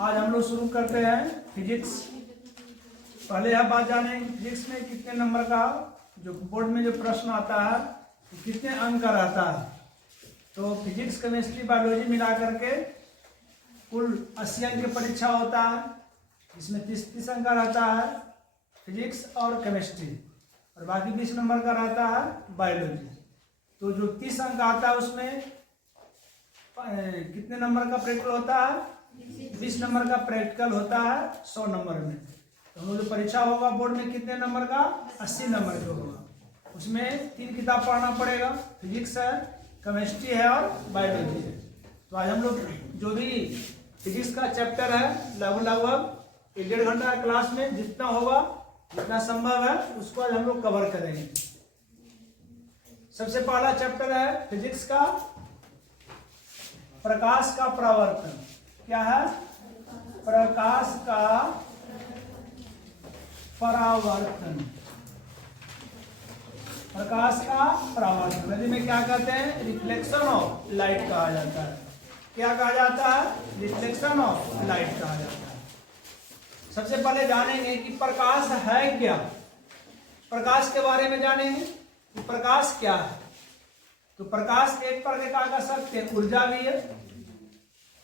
आज हम लोग शुरू करते हैं फिजिक्स। पहले यह बात जाने फिजिक्स में कितने नंबर का जो बोर्ड में जो प्रश्न आता है तो कितने अंक का रहता है। तो फिजिक्स केमिस्ट्री बायोलॉजी मिला करके कुल 80 अंक की परीक्षा होता है। इसमें 30 अंक का रहता है फिजिक्स और केमिस्ट्री और बाकी 20 नंबर का रहता है बायोलॉजी। तो जो 30 अंक आता है उसमें कितने नंबर का प्रैक्टिकल होता है? 20 नंबर का प्रैक्टिकल होता है 100 नंबर में। तो हम लोग जो परीक्षा होगा बोर्ड में कितने नंबर का? 80 नंबर का होगा। उसमें 3 किताब पढ़ना पड़ेगा, फिजिक्स है, केमिस्ट्री है और बायोलॉजी है। तो आज हम लोग जो भी फिजिक्स का चैप्टर है लगभग 1-1.5 घंटा क्लास में जितना होगा जितना संभव है उसको आज हम लोग कवर करेंगे। सबसे पहला चैप्टर है फिजिक्स का प्रकाश का परावर्तन। क्या है? प्रकाश का परावर्तन। प्रकाश का परावर्तन हिंदी में क्या कहते हैं? रिफ्लेक्शन ऑफ लाइट कहा जाता है। क्या कहा जाता है? रिफ्लेक्शन ऑफ लाइट कहा जाता है। सबसे पहले जानेंगे कि प्रकाश है क्या। प्रकाश के बारे में जानेंगे कि प्रकाश क्या है। तो प्रकाश एक प्रकार का सकते हैं ऊर्जा भी है।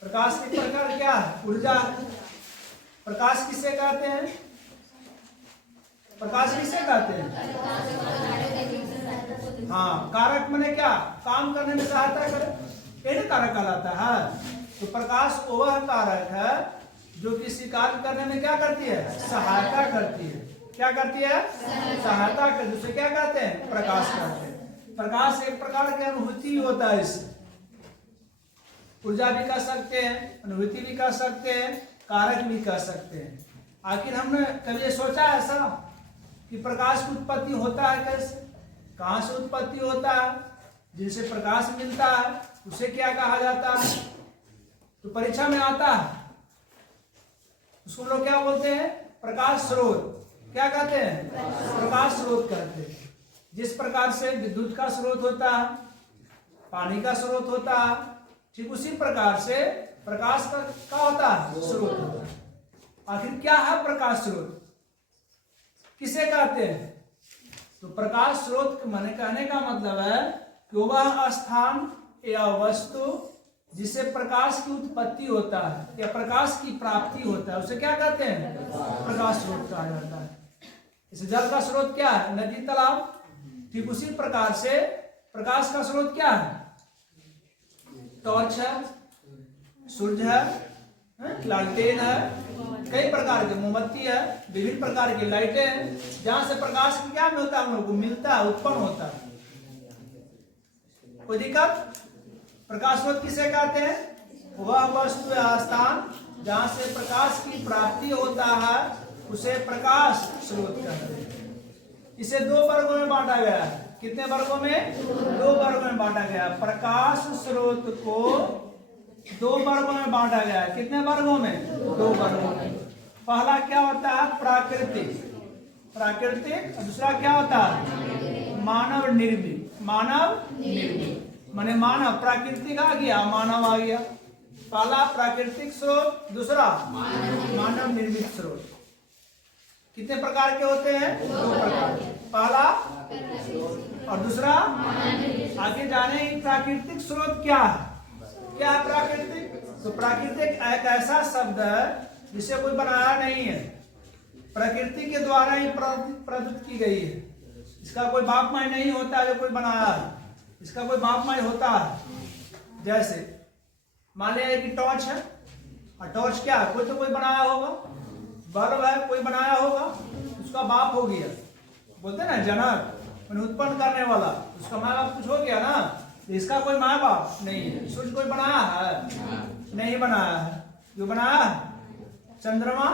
प्रकाश के प्रकार क्या है? ऊर्जा। प्रकाश किसे कहते हैं? प्रकाश किसे कहते हैं? हाँ, कारक माने क्या? काम करने में सहायता करे, यही कारक कहलाता है। तो प्रकाश वह कारक है जो किसी कार्य करने में क्या करती है? सहायता करती है। क्या करती है? सहायता करती है। उसे क्या कहते हैं? प्रकाश कहते हैं। प्रकाश एक प्रकार की अनुभूति होता है। इससे ऊर्जा भी कह सकते हैं, अनुभूति भी कह सकते हैं, कारक भी कह सकते हैं। आखिर हमने कभी सोचा ऐसा कि प्रकाश की उत्पत्ति होता है कैसे? कहाँ से उत्पत्ति होता है? जिनसे प्रकाश मिलता है उसे क्या कहा जाता है? तो परीक्षा में आता है उसको लोग क्या बोलते हैं? प्रकाश स्रोत। क्या कहते हैं? प्रकाश स्रोत कहते हैं। जिस प्रकार से विद्युत का स्रोत होता है, पानी का स्रोत होता है, ठीक उसी प्रकार से प्रकाश का क्या होता है? स्रोत होता है। आखिर क्या है प्रकाश स्रोत? किसे कहते हैं? तो प्रकाश स्रोत माने कहने का मतलब है कि वह स्थान या वस्तु जिससे प्रकाश की उत्पत्ति होता है या प्रकाश की प्राप्ति होता है उसे क्या कहते हैं? प्रकाश स्रोत कहा जाता है। इस जल का स्रोत क्या है? नदी, तालाब। ठीक उसी प्रकार से प्रकाश का स्रोत क्या है? टॉर्च है, सूरज है, लालटेन है, कई प्रकार के मोमबत्ती है, विभिन्न प्रकार की लाइटें हैं जहां से प्रकाश की क्या होता है? हम लोग को मिलता है, उत्पन्न होता है। कोई दिक्कत? प्रकाश स्रोत किसे कहते हैं? वह वस्तु या स्थान जहां से प्रकाश की प्राप्ति होता है उसे प्रकाश स्रोत कहते हैं। इसे 2 वर्गों में बांटा गया है। कितने वर्गों में? 2 वर्गों में बांटा गया है। प्रकाश स्रोत को 2 वर्गों में बांटा गया है। कितने वर्गों में? 2 वर्गों में। पहला क्या होता है? प्राकृतिक। प्राकृतिक। और दूसरा क्या होता है? मानव निर्मित। मानव निर्मित माने मानव, प्राकृतिक आ गया, मानव आ गया। पहला प्राकृतिक स्रोत, दूसरा मानव निर्मित स्रोत। कितने प्रकार के होते हैं? 2 प्रकार। पहला और दूसरा। आगे जाने प्राकृतिक स्रोत क्या है? क्या है प्राकृतिक? तो प्राकृतिक एक ऐसा शब्द है जिसे कोई बनाया नहीं है, प्रकृति के द्वारा ही प्रदत्त की गई है। इसका कोई बाप माई नहीं होता जो कोई बनाया है। इसका कोई बाप माई होता है। जैसे मान लिया कि टॉर्च है और टॉर्च क्या है? कोई तो कोई बनाया होगा। बल्ब है, कोई बनाया होगा, उसका बाप हो गया। बोलते ना जनक, उत्पन्न करने वाला, उसका माँ बाप कुछ हो गया ना। इसका कोई माँ बाप नहीं है। सूर्य कोई बनाया है? नहीं बनाया है। जो बनाया है चंद्रमा,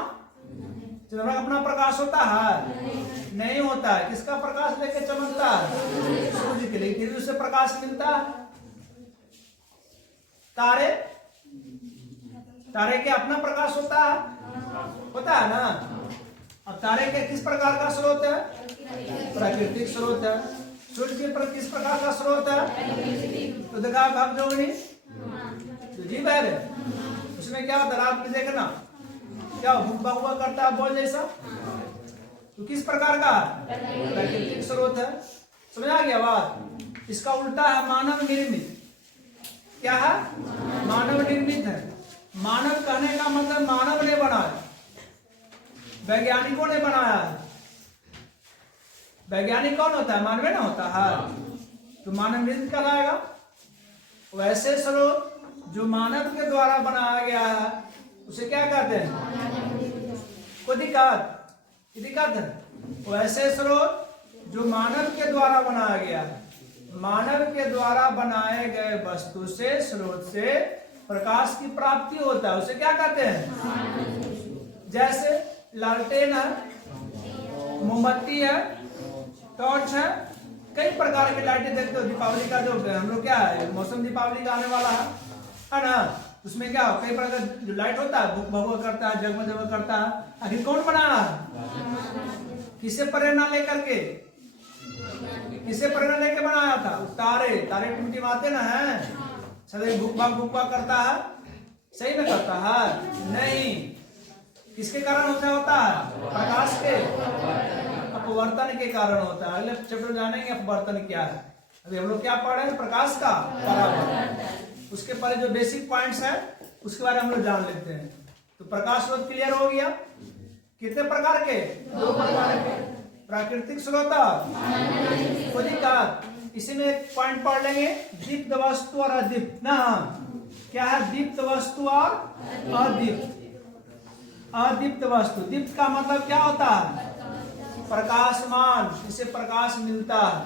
चंद्रमा का अपना प्रकाश होता है? नहीं होता है। किसका प्रकाश लेके चमकता है? सूर्य के लिए, फिर उससे प्रकाश मिलता है। तारे, तारे के अपना प्रकाश होता है? होता है ना। अब तारे के किस प्रकार का स्रोत है? प्राकृतिक स्रोत है। सूर्य के किस प्रकार का स्रोत है? तो देखा भाग जोड़ी तो जी बहरे उसमें क्या होता है? रात में देखना क्या भूखा हुआ करता है बॉल जैसा? तो किस प्रकार का? प्राकृतिक स्रोत है। समझ आ गया बात? इसका उल्टा है मानव निर्मित। क्या है? मानव निर्मित है। मानव कहने का मतलब मानव ने बनाया, वैज्ञानिकों ने बनाया है। वैज्ञानिक कौन होता है? मानव ना होता है, तो मानव निर्मित कहलाएगा। वैसे स्रोत जो मानव के द्वारा बनाया गया है उसे क्या कहते हैं? कोई दिक्कत है? वैसे स्रोत जो मानव के द्वारा बनाया गया है, मानव के द्वारा बनाए गए वस्तु से, स्रोत से प्रकाश की प्राप्ति होता है, उसे क्या कहते हैं? जैसे लालटेन है, मोमबत्ती है, टॉर्च है, कई प्रकार की लाइटें देखते हो। दीपावली का जो हम लोग क्या है, मौसम दीपावली का आने वाला है ना, उसमें क्या कई प्रकार का जो लाइट होता है भगवा करता है, जगमग करता है। आखिर कौन बनाया है? किसे प्रेरणा लेकर के? किसे प्रेरणा लेके बनाया था? तारे टिमटिमाते ना है, सदैव भूख करता है, सही में करता है? नहीं। किसके कारण होता है? प्रकाश के अपवर्तन के कारण होता है। अगले चैप्टर जानेंगे अपवर्तन क्या है। अभी हम लोग क्या पढ़ रहे हैं? प्रकाश का परावर्तन। उसके पहले जो बेसिक पॉइंट्स है उसके बारे में हम लोग जान लेते हैं। तो प्रकाश स्रोत क्लियर हो गया। कितने प्रकार के? 2 प्रकार के। प्राकृतिक स्रोत, इसी में एक पॉइंट पढ़ लेंगे, दीप्त वस्तु और अदीप्त ना। क्या है? दीप्त वस्तु और अदीप्त। अदीप्त वस्तु, दीप्त का मतलब क्या होता है? प्रकाशमान, जिसे प्रकाश मिलता है।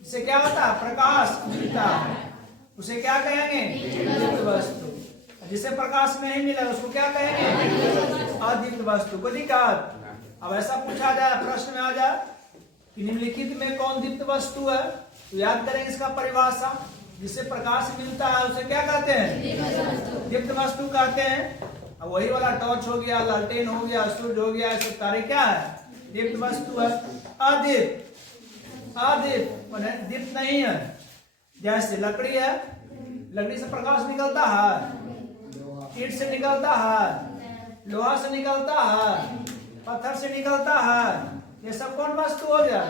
इसे क्या होता है? प्रकाश मिलता है, उसे क्या कहेंगे? दीप्त वस्तु। जिसे प्रकाश नहीं मिला उसको क्या कहेंगे? अदीप्त वस्तु। कोई दिक्कत? अब ऐसा पूछा जाए, प्रश्न में आ जाए कि निम्नलिखित में कौन दीप्त वस्तु है, तो याद करेंगे इसका परिभाषा। जिसे प्रकाश मिलता है उसे क्या कहते हैं? दीप्त वस्तु कहते हैं। अब वही वाला टॉर्च हो गया, लालटेन हो गया, सूर्य हो गया, सब तारे क्या है? दीप्त वस्तु है। अदीप्त माने दीप्त नहीं है। जैसे लकड़ी है, लकड़ी से प्रकाश निकलता है, ईंट से निकलता है, लोहा से निकलता है, पत्थर से निकलता है। ये सब कौन वस्तु हो गया?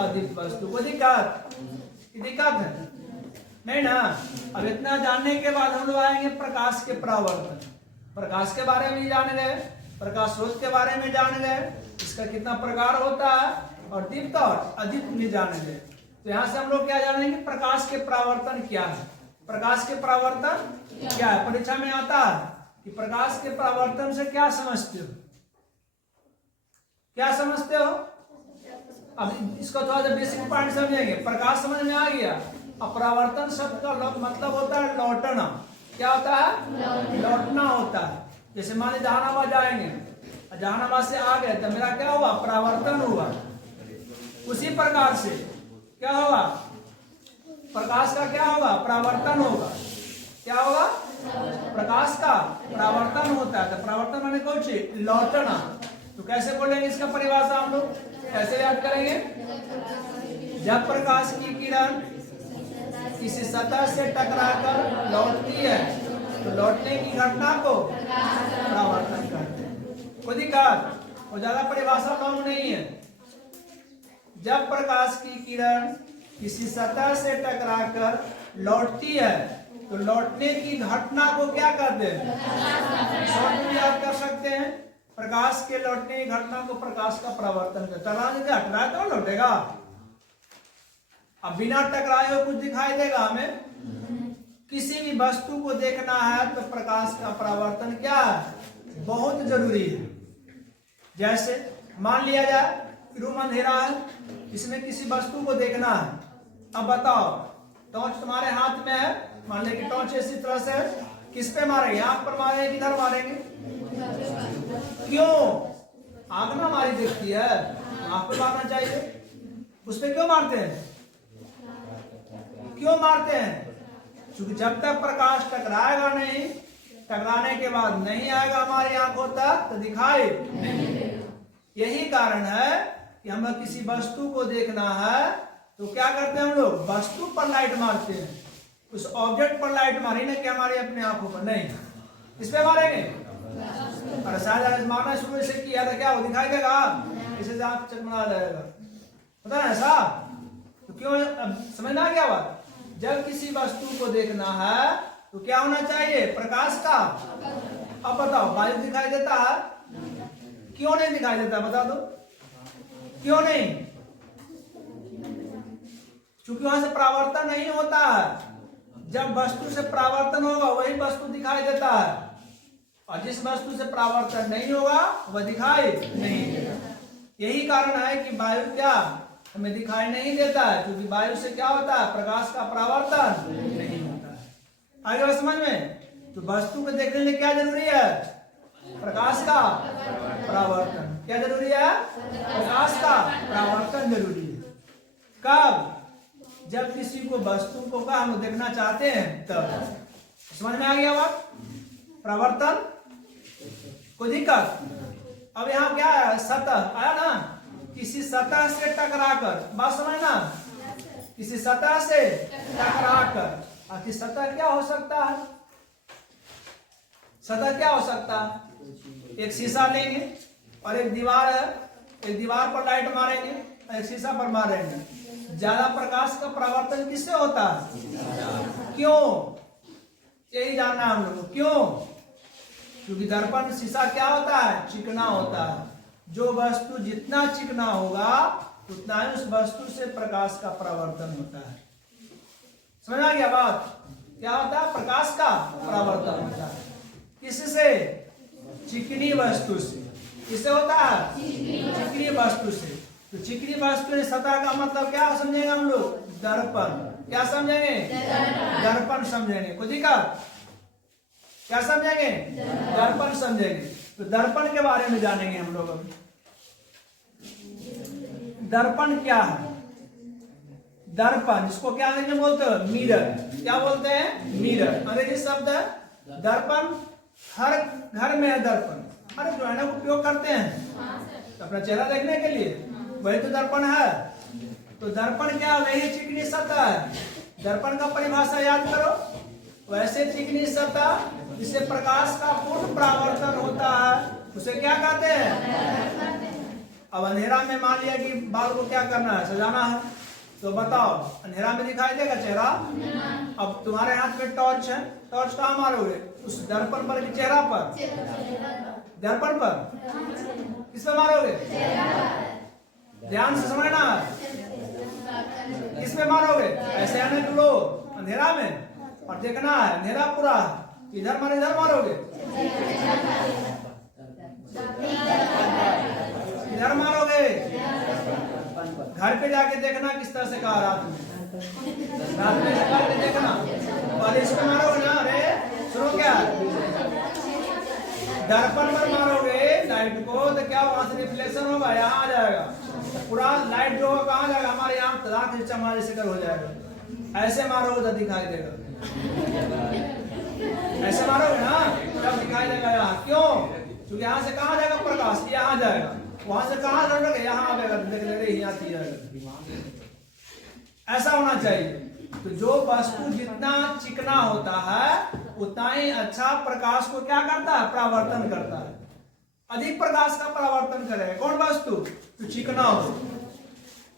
अदीप्त वस्तु। कोई दिक्कत है? नहीं ना। अब इतना जानने के बाद हम लोग आएंगे प्रकाश के परावर्तन। प्रकाश के बारे में जान गए, प्रकाश स्रोत के बारे में जान गए, इसका कितना प्रकार होता है, और दीप्त और अदीप्त भी जान गए। तो यहाँ से हम लोग क्या जानेंगे? प्रकाश के परावर्तन क्या है। प्रकाश के परावर्तन क्या है? परीक्षा में आता है कि प्रकाश के परावर्तन से क्या समझते हो? क्या समझते हो? अब इसको थोड़ा सा बेसिक पॉइंट समझेंगे। प्रकाश समझ में आ गया। अब परावर्तन शब्द का मतलब होता है लौटना। क्या होता है? लौटना होता है। जैसे मान लीजिए जहानाबाद जाएंगे, जहानाबाद से आ गए तो मेरा क्या हुआ? परावर्तन हुआ। उसी प्रकार से क्या होगा? प्रकाश का क्या होगा? परावर्तन होगा। क्या होगा? प्रकाश का परावर्तन होता है। तो परावर्तन माने कौन सी? लौटना। तो कैसे बोलेंगे इसका परिभाषा हम लोग? कैसे याद करेंगे? जब प्रकाश की किरण किसी सतह से टकराकर लौटती है तो लौटने की घटना को परावर्तन कहते हैं। कोई दिक्कत? और ज्यादा परिभाषा लॉन्ग नहीं है। जब प्रकाश की किरण किसी सतह से टकराकर लौटती है तो लौटने की घटना को क्या कहते हैं? शॉर्ट में याद कर सकते हैं। प्रकाश के लौटने की घटना को प्रकाश का परावर्तन कहते हैं। टकराए तो लौटेगा। अब बिना टकराए हुए कुछ दिखाई देगा हमें? किसी भी वस्तु को देखना है तो प्रकाश का परावर्तन क्या है? बहुत जरूरी है। जैसे मान लिया जाए रूम अंधेरा है, इसमें किसी वस्तु को देखना है। अब बताओ, टॉर्च तुम्हारे हाथ में है, मान ले कि टॉर्च इसी तरह से किस पे मारेंगे? आंख पर मारेंगे, किधर मारेंगे? क्यों? आंख ना हमारी देखती है, आंख पे मारना चाहिए। उस पे क्यों मारते हैं? क्यों मारते हैं? क्योंकि जब तक प्रकाश टकराएगा नहीं, टकराने के बाद नहीं आएगा हमारी आंखों तक तो दिखाई नहीं। यही कारण है कि हमें किसी वस्तु को देखना है तो क्या करते हैं हम लोग? वस्तु पर लाइट मारते हैं। उस ऑब्जेक्ट पर लाइट मारी ना कि हमारी अपने आंखों पर नहीं। इस पे मारेंगे और शायद मारना शुरू से किया तो क्या वो दिखाई देगा, इसे से आँख चकमरा जाएगा, पता है ऐसा। तो क्यों, अब समझना क्या बात, जब किसी वस्तु को देखना है तो क्या होना चाहिए, प्रकाश का। अब बताओ वायु दिखाई देता है, क्यों नहीं दिखाई देता, बता दो क्यों नहीं, क्योंकि वहां से परावर्तन नहीं होता है। जब वस्तु से परावर्तन होगा वही वस्तु दिखाई देता है, और जिस वस्तु से परावर्तन नहीं होगा वह दिखाई नहीं देगा। यही कारण है कि वायु क्या हमें दिखाई नहीं देता है, क्योंकि वायु से क्या होता है, प्रकाश का परावर्तन नहीं होता है। आगे बात समझ में। तो वस्तु को देखने में क्या जरूरी है, प्रकाश का परावर्तन। क्या जरूरी है, प्रकाश का परावर्तन जरूरी है। कब, जब किसी को वस्तु को का हम देखना चाहते हैं तब। समझ में आ गया बात, परावर्तन कोई दिक्कत। अब यहाँ क्या है, सतह आया ना, किसी सतह से टकराकर, बात समझना, किसी सतह से टकराकर, आखिर सतह क्या हो सकता है, सतह क्या हो सकता है, एक शीशा लेंगे और एक दीवार है, एक दीवार पर लाइट मारेंगे और एक शीशा पर मारेंगे, ज्यादा प्रकाश का परावर्तन किससे होता है, क्यों, यही जानना हम लोग को, क्यों, क्योंकि दर्पण शीशा क्या होता है, चिकना होता है। जो वस्तु जितना चिकना होगा उतना ही उस वस्तु से प्रकाश का परावर्तन होता है। समझ आ गया बात, क्या होता है, प्रकाश का परावर्तन होता है। किससे, चिकनी वस्तु से। किससे होता है, चिकनी वस्तु से। तो चिकनी वस्तु ने सतह का मतलब क्या समझेंगे हम लोग, दर्पण। क्या समझेंगे, दर्पण समझेंगे। कोई दिक्कत, क्या समझेंगे, दर्पण समझेंगे। तो दर्पण के बारे में जानेंगे हम लोग अभी। दर्पण क्या है, दर्पण जिसको क्या अंग्रेजी में बोलते हैं, मिरर। क्या बोलते हैं, मिरर, अंग्रेजी शब्द है। दर्पण हर घर में है, दर्पण हर जो है ना उपयोग करते हैं तो अपना चेहरा देखने के लिए, वही तो दर्पण है। तो दर्पण क्या, वही चिकनी सतह है। दर्पण का परिभाषा याद करो, वैसे चिकनी सतह जिससे प्रकाश का पूर्ण परावर्तन होता है उसे क्या कहते हैं। अब अंधेरा में मान लिया कि बाल को क्या करना है, सजाना है, तो बताओ अंधेरा में दिखाई देगा चेहरा। अब तुम्हारे हाथ में टॉर्च है, टॉर्च कहाँ मारोगे, उस दर्पण पर कि चेहरा पर, दर्पण पर, किस पे मारोगे, ध्यान से समझना, किस पे मारोगे, ऐसे आने लो अंधेरा में और देखना है अंधेरा पूरा, इधर मारो, इधर मारोगे, इधर मारोगे। घर पे जाके देखना किस तरह से कहा, रात में करके देखना, और इस पे मारोगे ना, अरे सुनो क्या, दर्पण पर मारोगे लाइट को तो क्या वहां से रिफ्लेक्शन होगा, यहाँ आ जाएगा पूरा लाइट जो होगा, कहाँ जाएगा, हमारे यहाँ तलाक चमड़ा से हो जाएगा। ऐसे मारोगे तो दिखाई देगा, ऐसे मारोगे ना तब दिखाई देगा यहाँ। क्यों, क्योंकि यहाँ से कहाँ जाएगा प्रकाश, यहाँ जाएगा, वहां से कहाँ जाएगा, यहाँ आएगा, यहाँ जाएगा। ऐसा होना चाहिए। तो जो वस्तु जितना चिकना होता है उतना ही अच्छा प्रकाश को क्या करता है, परावर्तन करता है। अधिक प्रकाश का परावर्तन करेगा कौन वस्तु, तो चिकना हो।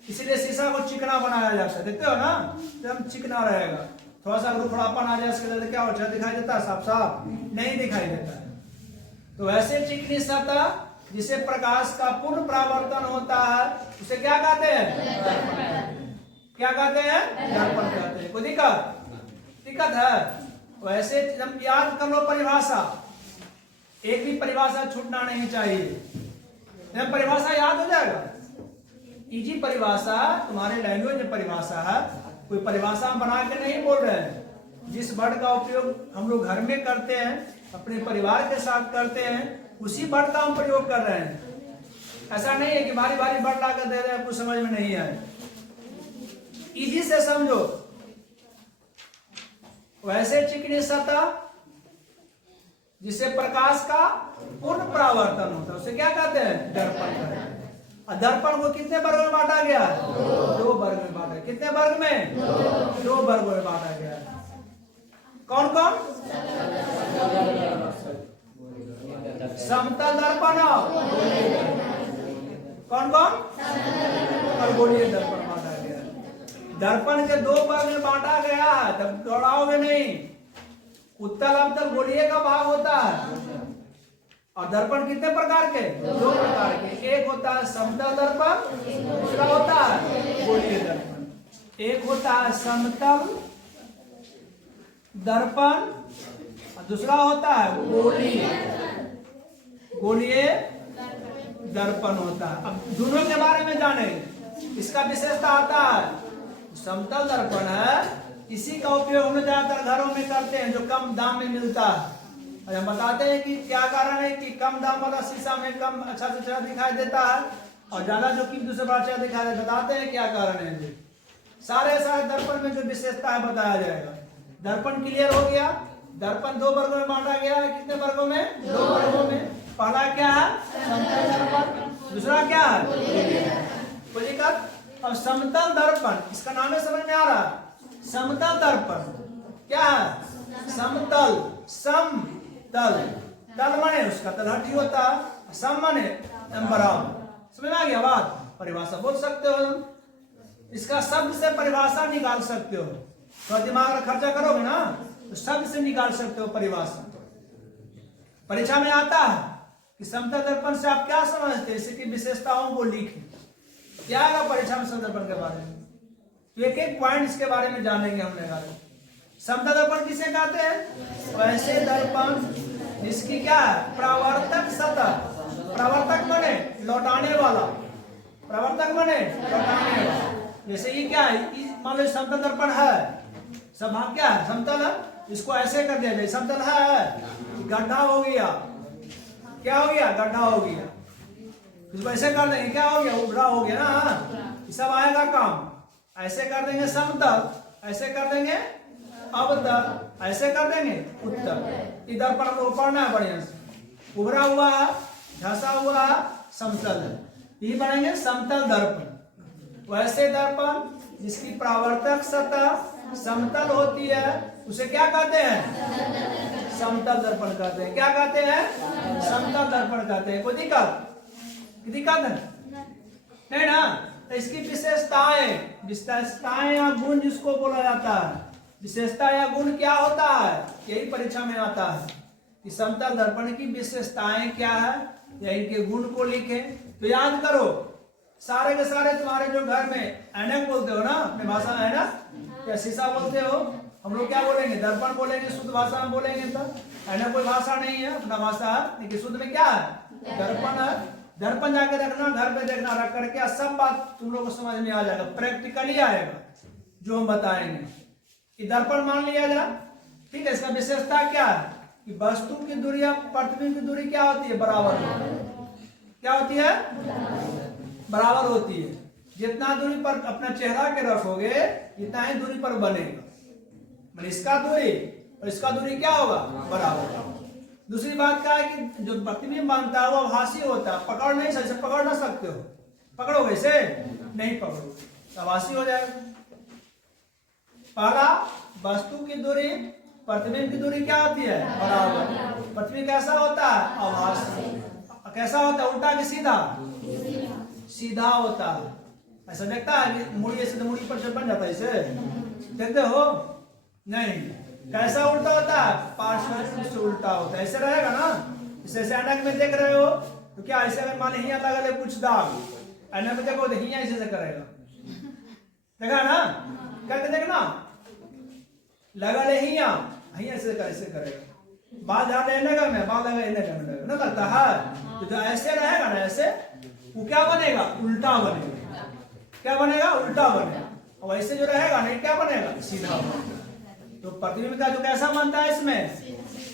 इसीलिए शीशा को चिकना बनाया जाता है, देखते हो ना, एकदम चिकना रहेगा। थोड़ा सा रुखड़ापन आ जाए तो क्या होता है, दिखाई देता है, साफ साफ नहीं दिखाई देता है। तो ऐसे चिकनी सतह जिसे प्रकाश का पूर्ण परावर्तन होता है उसे क्या कहते हैं, क्या कहते हैं, दर्पण कहते हैं। कोई दिक्कत है। वैसे जब याद कर लो परिभाषा, एक भी परिभाषा छूटना नहीं चाहिए, जब परिभाषा याद हो जाएगा। इजी परिभाषा तुम्हारे लैंग्वेज में परिभाषा है, कोई परिभाषा हम बना के नहीं बोल रहे हैं। जिस वर्ड का उपयोग हम लोग घर में करते हैं, अपने परिवार के साथ करते हैं, उसी वर्ड का हम प्रयोग कर रहे हैं। ऐसा नहीं है कि भारी भारी वर्ड ला कर दे रहे हैं, कुछ समझ में नहीं आए। इजी से समझो। वैसे चिकनी सतह जिससे प्रकाश का पूर्ण परावर्तन होता है उसे क्या कहते हैं, दर्पण कहते हैं। और दर्पण को कितने वर्ग में बांटा गया, दो वर्ग में बांटा। कितने वर्ग में, दो वर्ग में बांटा गया। कौन कौन, समतल दर्पण और कौन कौन और गोलीय दर्पण बांटा गया। दर्पण के दो भाग में बांटा गया है, तब दौड़ाओगे नहीं। उत्तल अवतल गोलीय का भाग होता है। और दर्पण कितने प्रकार के? दो प्रकार के। एक होता है समतल दर्पण, दूसरा होता है गोलीय दर्पण। एक होता है समतल दर्पण और दूसरा होता है गोलीय दर्पण होता है। अब दोनों के बारे में जाने, इसका विशेषता आता है समतल दर्पण है, इसी का उपयोग हम ज्यादातर घरों में करते हैं जो कम दाम में मिलता है। और हम बताते हैं कि क्या कारण है कि कम दाम वाला शीशा में कम अच्छा से अच्छा दिखाई देता है और ज्यादा जो कीमत से बड़ा अच्छा दिखाई देता है। बताते हैं क्या कारण है। सारे दर्पण में जो विशेषता है बताया जाएगा। दर्पण क्लियर हो गया। दर्पन दो वर्गों में बांटा गया है। कितने वर्गों में? दो वर्गों में। पहला क्या है? समतल दर्पण। दूसरा क्या है? कोई दिक्कत? अब समतल दर्पण, इसका नाम है, समझ में आ रहा? समतल दर्पण क्या है? समतल, समतल, तल माने उसका तलहटी होता है, सम माने बराबर। समझ में आ गया बात? परिभाषा बोल सकते हो, इसका शब्द से परिभाषा निकाल सकते हो। तो दिमाग का खर्चा करोगे ना तो शब्द से निकाल सकते हो परिभाषा। परीक्षा में आता है कि समतल दर्पण से आप क्या समझते हैं, इसकी विशेषताओं को लिखें। क्या आएगा परीक्षा में समतल दर्पण के बारे में? तो एक एक पॉइंट इसके बारे में जानेंगे हमने। समतल दर्पण किसे कहते हैं? वैसे दर्पण जिसकी क्या है? प्रवर्तक सतह। प्रवर्तक माने लौटाने वाला, प्रवर्तक माने लौटाने वाला। जैसे ये क्या है, मान लो समतल दर्पण है, सब क्या है? समतल है, इसको ऐसे कर दिया जाए। समतल है, गड्ढा हो गया, क्या हो गया? गड्ढा हो गया। इसको ऐसे कर देंगे, क्या हो गया? उबड़ा हो गया ना। ये सब आएगा काम। ऐसे कर देंगे समतल, ऐसे कर देंगे अवतल, ऐसे कर देंगे उत्तल। इधर पर हमको पढ़ना है बढ़िया से। उभरा हुआ है, धंसा हुआ है, समतल है, ये बनेंगे समतल दर्पण। वैसे दर्पण जिसकी परावर्तक सतह समतल होती है उसे क्या कहते हैं? समतल दर्पण कहते हैं। क्या कहते हैं? समतल दर्पण कहते हैं। कोई दिक्कत? दिक्कत है नहीं ना? तो इसकी विशेषताएं, विशेषताएं या गुण जिसको बोला जाता है, विशेषता या गुण क्या होता है, यही परीक्षा में आता है कि समतल दर्पण की विशेषताएं क्या है या इनके गुण को लिखें। तो याद करो, सारे के सारे तुम्हारे जो घर में ऐनक बोलते हो ना, अपने भाषा में ऐनक या शीशा बोलते हो, हम लोग क्या बोलेंगे? दर्पण बोलेंगे, शुद्ध भाषा में बोलेंगे। तो ऐनक कोई भाषा नहीं है, अपना भाषा है, लेकिन शुद्ध में क्या है? दर्पण है। दर्पण जाके रखना, घर पे देखना, रख करके सब बात तुम लोग को समझ में आ जाएगा, प्रैक्टिकली आएगा जो हम बताएंगे। कि दर्पण मान लिया जाए, ठीक है। इसका विशेषता क्या है कि वस्तु की दूरी या प्रतिबिंब की दूरी क्या होती है? बराबर होती है। क्या होती है? बराबर होती है। जितना दूरी पर अपना चेहरा के रखोगे इतना ही दूरी पर बनेगा। मतलब इसका दूरी और इसका दूरी क्या होगा? बराबर। दूसरी बात क्या है कि जो प्रतिबिंब बनता है वो आभासी होता है, पकड़ नहीं सकते, पकड़ ना सकते हो। पकड़ोगे इसे? नहीं पकड़ोगे, आभासी हो जाएगा। पहला, वस्तु की दूरी प्रतिबिंब की दूरी क्या होती है? बराबर। प्रतिबिंब कैसा होता है? आभासी। कैसा होता है? उल्टा कि सीधा? सीधा होता है। ऐसा देखता है कि मुड़ी ऐसे तो मुड़ी पर से बन जाता है, इसे देखते हो? नहीं। कैसा उल्टा होता है? पार्श्व रूप से उल्टा होता है। ऐसे रहेगा ना, इसे ऐनक में देख रहे हो तो क्या ऐसे अगर मान हिया लगा ले कुछ दाग, ऐनक में देखो तो हिया ऐसे से करेगा, देखा ना? करके देखना, लगा ले हिया, हिया ऐसे करेगा। बाल ध्यान देने का मैं बाल लगा ना लगता है। तो जो ऐसे रहेगा ना, ऐसे वो क्या बनेगा? उल्टा बनेगा। क्या बनेगा? उल्टा बनेगा। और ऐसे जो रहेगा नहीं, क्या बनेगा? सीधा बनेगा। तो प्रतिबिंब का जो कैसा बनता है इसमें?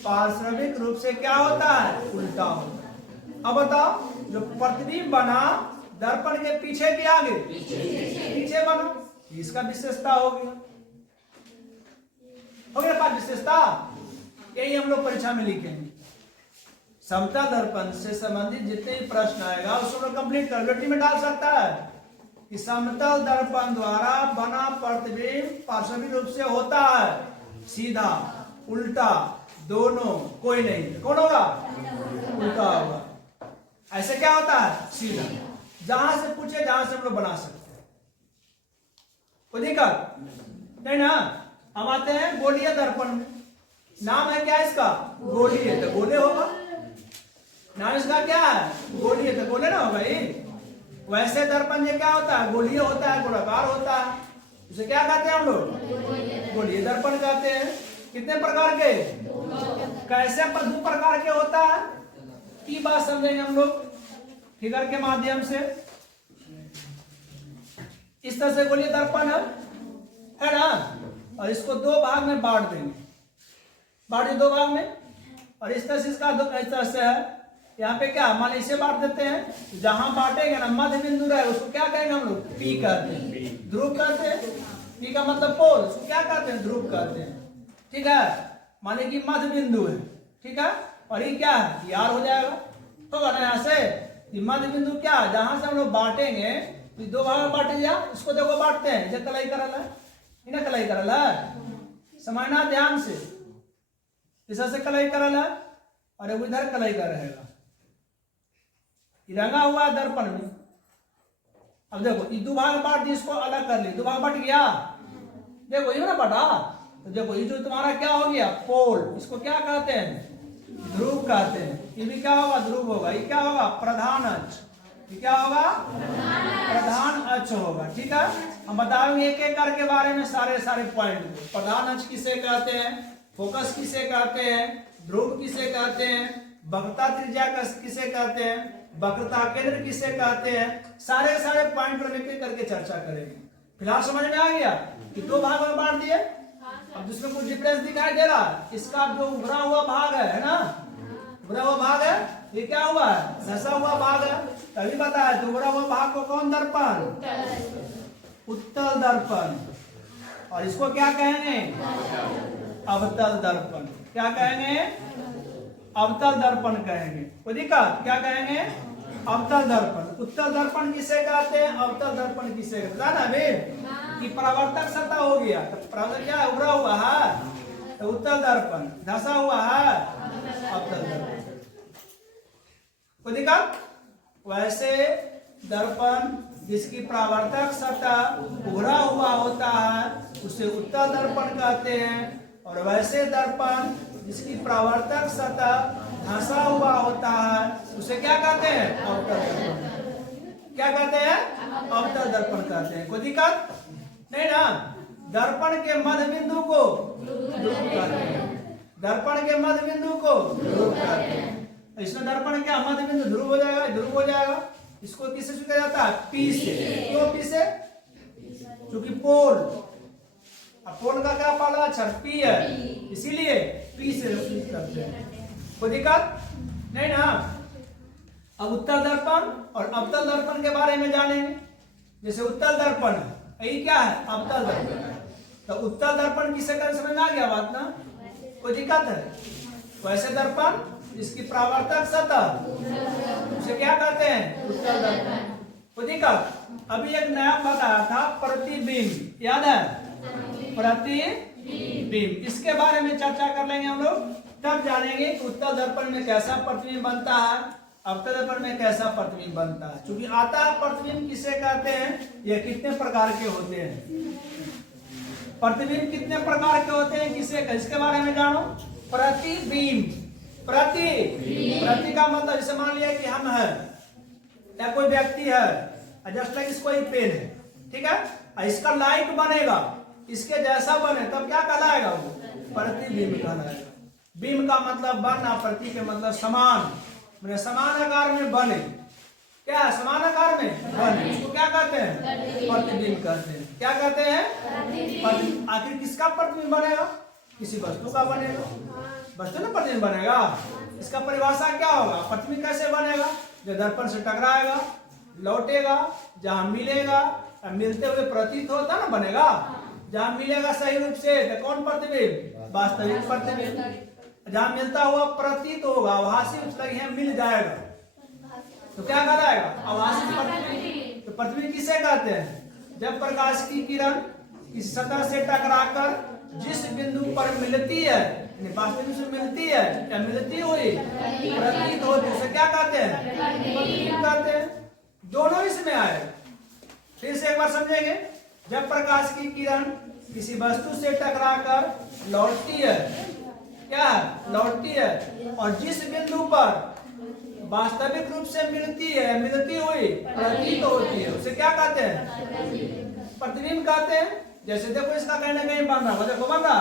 पार्श्विक रूप से क्या होता है? उल्टा होता है। अब बताओ, जो प्रतिबिंब बना दर्पण के पीछे के आगे, पीछे बना, इसका विशेषता हो गया। हो गया पांच विशेषता। यही हम लोग परीक्षा में लिखेंगे। समतल दर्पण से संबंधित जितने भी प्रश्न आएगा उसको कंप्लीट कर लोटी में डाल सकता है कि समतल दर्पण द्वारा बना प्रतिबिंब पार्श्विक रूप से होता है सीधा, उल्टा, दोनों, कोई नहीं। कौन होगा? उल्टा होगा। ऐसे क्या होता है? सीधा। जहां से पूछे जहां से हम लोग बना सकते हैं, कोई दिक्कत नहीं ना। हम आते हैं गोलीय दर्पण में। नाम है क्या इसका? गोलीय, तो गोले होगा। नाम इसका क्या है? गोलीय, तो गोले ना होगा ये। वैसे दर्पण ये क्या होता है? गोलीय होता है, गोलाकार होता है। इसे क्या कहते हैं हम लोग? गोलीय दर्पण कहते हैं। कितने प्रकार के? कैसे? 2 प्रकार के होता है। की बात समझेंगे हम लोग फिगर के माध्यम से। इस तरह से गोलीय दर्पण है ना, और इसको 2 भाग में बांट देंगे। बांट 2 भाग में, और इस तरह से इसका इस तरह से है। यहाँ पे क्या मान इसे बांट देते हैं। जहां बांटेंगे ना मध्य बिंदु रहेगा, उसको क्या कहेंगे हम लोग? पी कहते हैं, ध्रुव कहते हैं। पी का मतलब पोल, उसको क्या कहते हैं? ध्रुव कहते हैं। ठीक है, माने कि मध्य बिंदु है। ठीक है, और ये क्या है? यार हो जाएगा, होगा ना यहाँ से। मध्य बिंदु क्या, जहां से हम लोग बांटेंगे, 2 भाग में बांटे जा। इसको देखो बांटते हैं, जब कलाई करल है, इन्हें कलाई करल है, समझना ध्यान से। इस से कलाई करल है, और इधर कलाई कर रहेगा, रंगा हुआ दर्पण में। अब देखो ये 2 भाग में बांट दी, इसको अलग कर ली, 2 भाग बट गया। देखो ये ना बटा, तो देखो ये जो तुम्हारा क्या हो गया? पोल। इसको क्या कहते हैं? ध्रुव कहते हैं। ये भी क्या होगा? ध्रुव होगा। ये क्या होगा? प्रधान अक्ष। ये क्या होगा? प्रधान अक्ष होगा। ठीक है, हम बताएंगे एक एक करके बारे में सारे पॉइंट। प्रधान अक्ष किसे कहते हैं? फोकस किसे कहते हैं? ध्रुव किसे कहते हैं? वक्रता त्रिज्या किसे कहते हैं? वक्रता केंद्र किसे कहते हैं? सारे पॉइंट पर एक करके चर्चा करेंगे। फिलहाल समझ में आ गया कि 2 भाग में बांट दिए। अब जिसमें कुछ डिफरेंस दिखाई दे रहा है, इसका जो उभरा हुआ भाग है ना, उभरा हुआ भाग है, ये क्या हुआ है? धंसा हुआ भाग है। तभी बताया, तो उभरा हुआ भाग को कौन दर्पण? उत्तल दर्पण। और इसको क्या कहेंगे? अवतल दर्पण। क्या कहेंगे? अवतल दर्पण कहेंगे। कोई दिक्कत? क्या कहेंगे? अवतल दर्पण। उत्तल दर्पण किसे कहते हैं? अवतल दर्पण किसे कहते हैं? ना अभी कि परावर्तक सतह हो गया, तो परावर्तक क्या उभरा हुआ है? तो उत्तल दर्पण। धंसा हुआ है, अवतल दर्पण। कोई दिक्कत? वैसे दर्पण जिसकी परावर्तक सतह उभरा हुआ होता है, उसे उत्तल दर्पण कहते हैं। और वैसे दर्पण जिसकी परावर्तक सतह धंसा हुआ होता है, उसे क्या कहते हैं? अवतल दर्पण। क्या कहते हैं? अवतल दर्पण कहते हैं। कोई दिक्कत नहीं ना। दर्पण के मध्य बिंदु को ध्रुव कहते हैं। दर्पण के मध्य बिंदु को ध्रुव कहते हैं। इसमें दर्पण क्या मध्य बिंदु ध्रुव हो जाएगा, ध्रुव हो जाएगा। इसको किससे सूचा जाता है? पी से। क्यों पी से? क्योंकि पोल, पोल का क्या पहला अक्षर? पी है, इसीलिए पी से करते हैं। कोई दिक्कत नहीं ना। अब उत्तल दर्पण और अवतल दर्पण के बारे में जानेंगे। जैसे उत्तल दर्पण है, यही क्या है? अवतल दर्पण। तो उत्तल दर्पण किसे कर समझ में आ गया बात ना? कोई दिक्कत है? वैसे दर्पण इसकी परावर्तक सतह, उसे क्या कहते हैं? उत्तल दर्पण। कोई दिक्कत? अभी एक नया बताया था, प्रतिबिंब, याद है? प्रतिबिंब, इसके बारे में चर्चा कर लेंगे हम लोग। तब जानेंगे कि उत्तल दर्पण में कैसा प्रतिबिंब बनता है, अवतल दर्पण में कैसा प्रतिबिंब बनता है। क्योंकि आता है प्रतिबिंब किसे कहते हैं, ये कितने प्रकार के होते हैं, प्रतिबिंब कितने प्रकार के होते हैं, किसे, इसके बारे में जानो। प्रतिबिंब, प्रति का मतलब जैसे मान लिया कि हम है या कोई व्यक्ति है, जस्ट लाइक इसको एक पेन है, ठीक है, इसका लाइट बनेगा, इसके जैसा बने तब क्या कहलाएगा? वो प्रतिबिंब कहलाएगा। बिंब का मतलब बनना, प्रति के मतलब समान, मैंने समान आकार में बने। क्या है? समान आकार में बने, इसको क्या कहते हैं? प्रतिबिंब कहते हैं। क्या कहते हैं? आखिर किसका प्रतिबिंब बनेगा? किसी वस्तु का बनेगा, वस्तु ना प्रतिबिंब बनेगा। इसका परिभाषा क्या होगा? प्रतिबिंब कैसे बनेगा? जो दर्पण से टकराएगा, लौटेगा, जहां मिलेगा, मिलते हुए प्रतीत होता ना बनेगा। जहां मिलेगा सही रूप से तो कौन प्रतिबिंब? वास्तविक प्रतिबिंब। जहां मिलता हुआ प्रतीत होगा, आभासी है, मिल जाएगा, तो क्या कहलाएगा? आभासी प्रतिबिंब। तो प्रतिबिंब किसे कहते हैं? जब प्रकाश की किरण इस सतह से टकराकर जिस बिंदु पर मिलती है वास्तविक से मिलती है या मिलती हुई प्रतीत होती, उसे क्या कहते हैं? प्रतिबिंब कहते हैं। दोनों इसमें आए। फिर से एक बार समझेंगे। जब प्रकाश की किरण किसी वस्तु से टकराकर लौटती है, क्या लौटती है, और जिस बिंदु पर वास्तविक रूप से मिलती है, मिलती हुई प्रतीत होती है, उसे क्या कहते हैं? प्रतिबिंब कहते हैं। जैसे देखो इसका कहीं ना कहीं बन रहा, देखो बन रहा,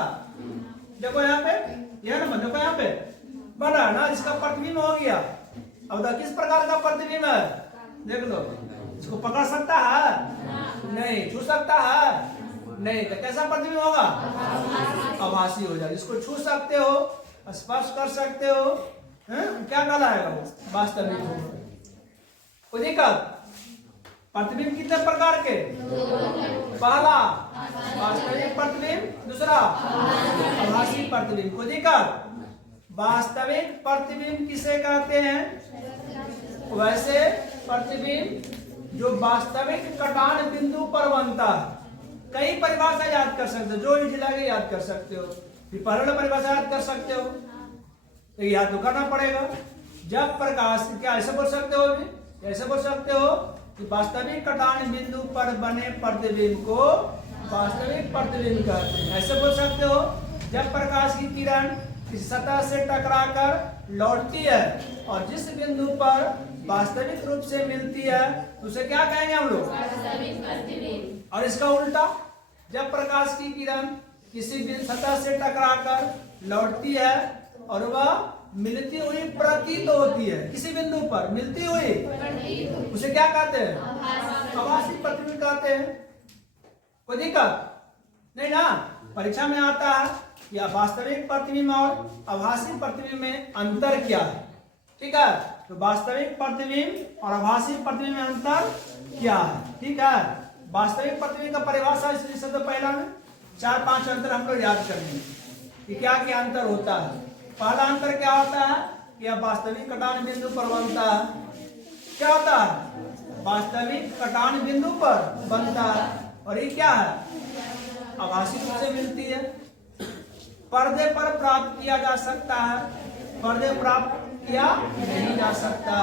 देखो यहाँ पे, यह ना देखो यहाँ पे बन रहा ना, इसका प्रतिबिंब हो गया। अब देखो किस प्रकार का प्रतिबिंब है, देख लो। इसको पकड़ सकता है? नहीं। छू सकता है? नहीं। तो कैसा प्रतिबिंब होगा? आभासी हो जाएगा। इसको छू सकते हो, स्पर्श कर सकते हो, क्या कहलाएगा? वो वास्तविक होगा। कोई दिक्कत? प्रतिबिंब कितने प्रकार के? पहला वास्तविक प्रतिबिंब, दूसरा आभासी प्रतिबिंब। कोई दिक्कत? वास्तविक प्रतिबिंब किसे कहते हैं? वैसे प्रतिबिंब जो वास्तविक कटान बिंदु पर बनता है। कई परिभाषा याद कर सकते हो, जो इजी लगे याद कर सकते हो। फिर पहले परिभाषा याद कर सकते हो, तो याद तो करना पड़ेगा। जब प्रकाश, क्या ऐसे बोल सकते हो भी, ऐसे बोल सकते हो कि वास्तविक कटान बिंदु पर बने प्रतिबिंब को वास्तविक प्रतिबिंब कहते हैं। ऐसे बोल सकते हो, जब प्रकाश की किरण किसी सतह से टकराकर लौटती है और जिस बिंदु पर वास्तविक रूप से मिलती है, उसे क्या कहेंगे हम लोग? वास्तविक प्रतिबिंब। और इसका उल्टा, जब प्रकाश की किरण किसी सतह से टकराकर लौटती है और वह मिलती हुई प्रतीत होती है, किसी बिंदु पर मिलती हुई, उसे क्या कहते हैं? आभासी प्रतिबिंब कहते हैं। कोई दिक्कत नहीं ना? परीक्षा में आता है या वास्तविक प्रतिबिंब और आभासी प्रतिबिंब में अंतर क्या है, ठीक है? तो वास्तविक प्रतिबिंब और आभासी प्रतिबिंब में अंतर क्या है, ठीक है? वास्तविक प्रतिबिंब का परिभाषा इसलिए सबसे पहला में 4-5 अंतर हम लोग याद करेंगे कि क्या क्या अंतर होता है। पहला अंतर क्या होता है? यह वास्तविक कटान बिंदु पर बनता है। क्या होता है? वास्तविक कटान बिंदु पर बनता है। और ये क्या है? आभासी रूप से मिलती है। पर्दे पर प्राप्त किया जा सकता है, पर्दे प्राप्त किया नहीं जा सकता।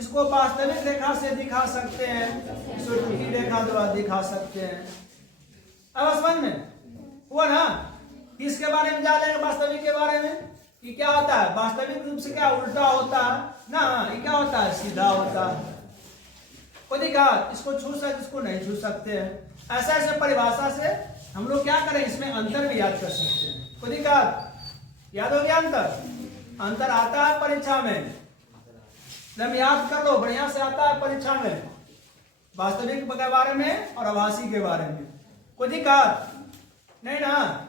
इसको वास्तविक रेखा से दिखा सकते हैं, इसको टीकी रेखा द्वारा दिखा सकते हैं। अब समझ में हुआ ना? किसके बारे में जानेंगे? वास्तविक के बारे में कि क्या होता है? वास्तविक रूप से क्या उल्टा होता है ना, ये क्या होता है? सीधा होता है। कोई दिक्कत? इसको छू सकते, इसको नहीं छू सकते हैं। ऐसा ऐसे परिभाषा से हम लोग क्या करें, इसमें अंतर भी याद कर सकते हैं। कोई दिक्कत? याद हो गया अंतर? अंतर आता है परीक्षा में, जब याद कर लो, बढ़िया से आता है परीक्षा में, वास्तविक के बारे में और आभासी के बारे में। कोई दिक्कत नहीं ना?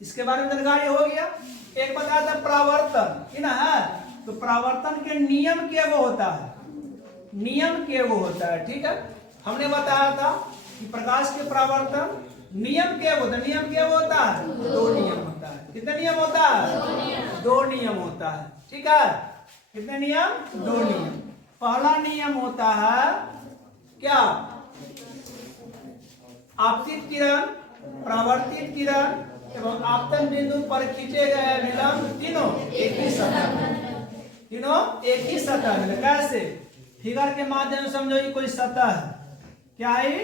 इसके बारे में जानकारी हो गया। एक बताया था परावर्तन, है ना? तो परावर्तन के नियम क्या वो होता है, नियम क्या वो होता है, ठीक है? हमने बताया था कि प्रकाश के परावर्तन नियम क्या होता है। नियम क्या होता है? 2 नियम होता है। कितने नियम होता है? 2 नियम होता है, ठीक है? कितने नियम? 2 नियम। पहला नियम होता है क्या? आपतित किरण, परावर्तित किरण एवं आपतन बिंदु पर खींचे गए विलंब तीनों एक ही सतह में, तीनों एक ही सतह में। कैसे? फिगर के माध्यम से समझो, ये कोई सतह है, क्या है?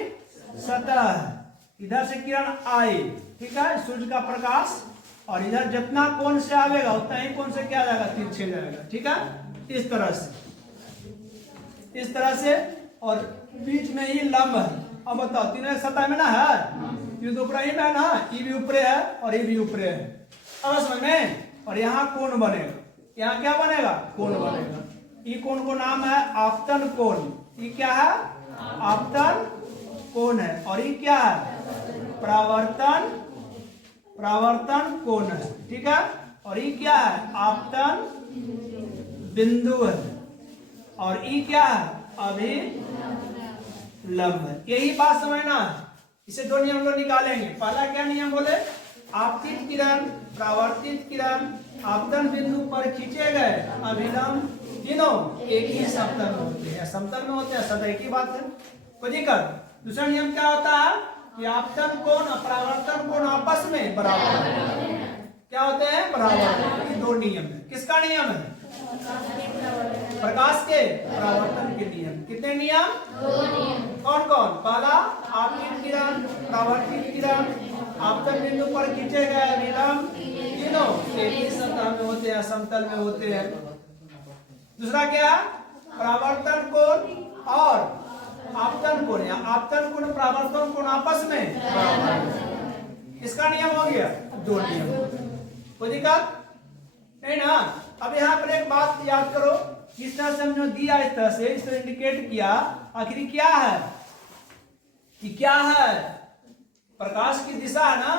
सतह है। इधर से किरण आई, ठीक है, सूर्य का प्रकाश, और इधर जितना कोण से आवेगा उतना ही कोण से क्या जाएगा? तिरछे जाएगा, ठीक है? इस तरह से, इस तरह से, और बीच में ही लंब है। अब बताओ, तीनों सतह में ना है, ये तो ऊपर ही में है ना, ये भी ऊपर है और ये भी ऊपर है। अब समझ में? और यहाँ कोण बनेगा, यहाँ क्या बनेगा? कोण बनेगा। ये कोण को नाम है आपतन कोण। ये क्या है? आपतन कोण है। और ये क्या है? परावर्तन, परावर्तन कोण है, ठीक है? और ये क्या है? आपतन बिंदु है। और ये क्या है? अभिलंब है। यही बात समझना है। इसे 2 नियम लोग निकालेंगे। पहला क्या नियम बोले? आपतित किरण, परावर्तित किरण आपतन बिंदु पर खींचे गए अभिलंब तीनों एक ही समतल में होते हैं, समतल में होते हैं, सदा एक ही बात है। कोई दिक्कत? दूसरा नियम क्या होता है कि आपतन कोण और परावर्तन कोण आपस में बराबर है। क्या होते हैं? परावर्तन। ये दो नियम है। किसका नियम है? प्रकाश के परावर्तन के नियम। कितने नियम? दो नियम। कौन कौन? पहला आपतित किरण, परावर्तित किरण, आपतन बिंदु पर खींचे गए विलंब, तीनों एक ही सतह में होते हैं, समतल में होते हैं। दूसरा क्या? परावर्तन कोण और आपतन कोण, या आपतन कोण परावर्तन कोण आपस में। इसका नियम हो गया। दो नियम। कोई दिक्कत नहीं ना? अब यहाँ पर एक बात याद करो, इस तरह से हमने दिया, इस तरह से इस तरह इंडिकेट किया, आखिर क्या है? कि क्या है? प्रकाश की दिशा है ना,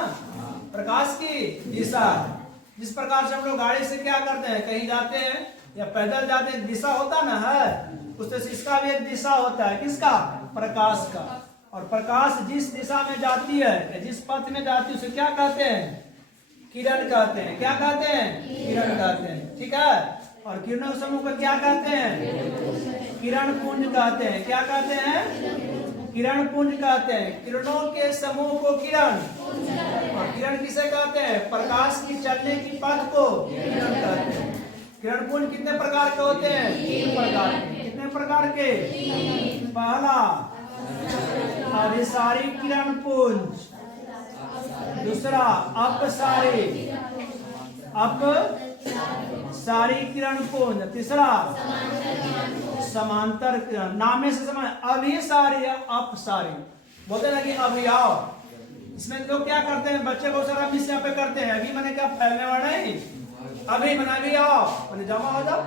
प्रकाश की दिशा। जिस प्रकार से हम लोग गाड़ी से क्या करते हैं, कहीं जाते हैं या पैदल जाते हैं, दिशा होता ना है, उस तरह से इसका भी एक दिशा होता है। किसका? प्रकाश का। और प्रकाश जिस दिशा में जाती है या जिस पथ में जाती है उसे क्या कहते हैं? किरण कहते हैं। क्या कहते हैं? किरण कहते हैं। ठीक है। और किरणों समूह को क्या कहते हैं? किरण पुंज कहते हैं। क्या कहते हैं? किरण पुंज कहते हैं। किरणों के समूह को किरण, और किरण किसे कहते हैं? प्रकाश की चलने की पथ को किरण कहते हैं। किरण पुंज कितने प्रकार के होते हैं? 3 प्रकार के। कितने प्रकार के? पहला अभिसारी किरण पुंज, दूसरा अपसारी किरण पुंज, तीसरा समांतर किरण। नाम में से समझ, अभिसारी या अपसारी बोलते ना कि अभियाव। इसमें लोग क्या करते हैं, बच्चे को सारा मिस यहाँ पे करते हैं। अभी मैंने क्या फैलने वाला है, अभी मैंने अभी आओ मैंने जमा हो जाओ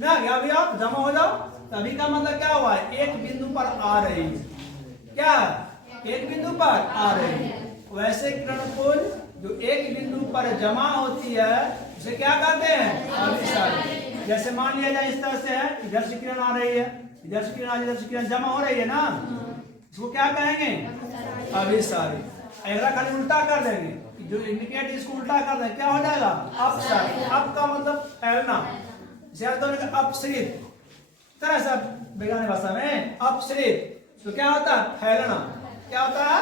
ना, अभी आप जमा हो जाओ। अभी का मतलब क्या हुआ है? एक बिंदु पर आ रही है। क्या? एक बिंदु पर आ रही है। वैसे किरण पुंज जो एक बिंदु पर जमा होती है उसे क्या कहते हैं? अभिसारी। जैसे मान लिया जाए इस तरह से है, इधर से किरण आ रही है, इधर से किरण आ रही है, इधर से किरण जमा हो रही है ना, इसको क्या कहेंगे? अभिसारी। अगर खाली उल्टा कर देंगे, जो इंडिकेट इसको उल्टा कर देंगे, क्या हो जाएगा? अपसारी। अप का मतलब फैलना, अपसृत तरह से वैज्ञानिक भाषा में अपसृत। तो क्या होता है? फैलना। क्या होता है?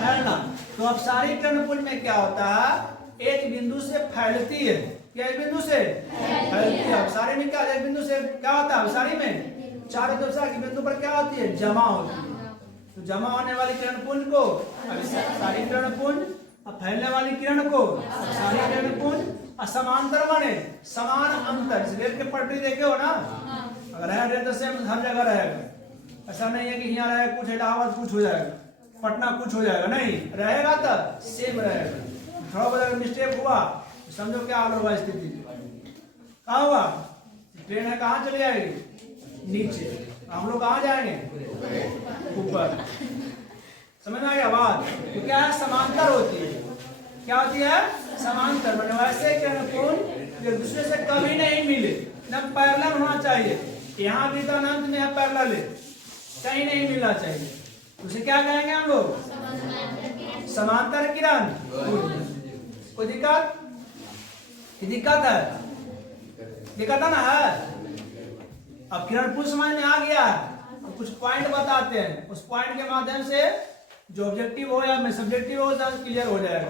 फैलना। तो अपसारी किरण पुंज में क्या होता है? एक बिंदु से फैलती है। क्या? एक बिंदु से फैलती है। अपसारी में क्या? एक बिंदु से क्या होता है? अपसारी में चारों दिशा के बिंदु पर क्या होती है? जमा होती है। तो जमा होने वाली किरण पुंज को अपसारी किरण पुंज, और फैलने वाली किरण को अपसारी किरण पुंज। असमांतर माने समान अंतर। रेल के पटरी देखे हो ना, अगर है रेल तो सेम हर जगह रहेगा। ऐसा नहीं है कि यहाँ रहेगा कुछ, इलाहाबाद कुछ हो जाएगा, पटना कुछ हो जाएगा, नहीं रहेगा तो सेम रहेगा। थोड़ा बहुत मिस्टेक हुआ तो समझो क्या हाल होगा स्थिति। कहाँ हुआ? ट्रेन है कहाँ चली जाएगी? नीचे। हम लोग कहाँ जाएंगे? ऊपर। समझ में आ गया बात? तो क्या है? समांतर होती है। क्या होती है? समांतर। मतलब वैसे किरण पुंज एक दूसरे से कभी नहीं मिले, न पैरेलल होना चाहिए। यहाँ भी तो अनंत में है पैरेलल, कहीं नहीं मिलना चाहिए। उसे क्या कहेंगे हम लोग? समांतर किरण। कोई दिक्कत? दिक्कत है? दिक्कत है ना? है। अब किरण पुंज समझ में आ गया है, कुछ पॉइंट बताते हैं, उस पॉइंट के माध्यम से जो ऑब्जेक्टिव हो या सब्जेक्टिव हो क्लियर हो जाएगा।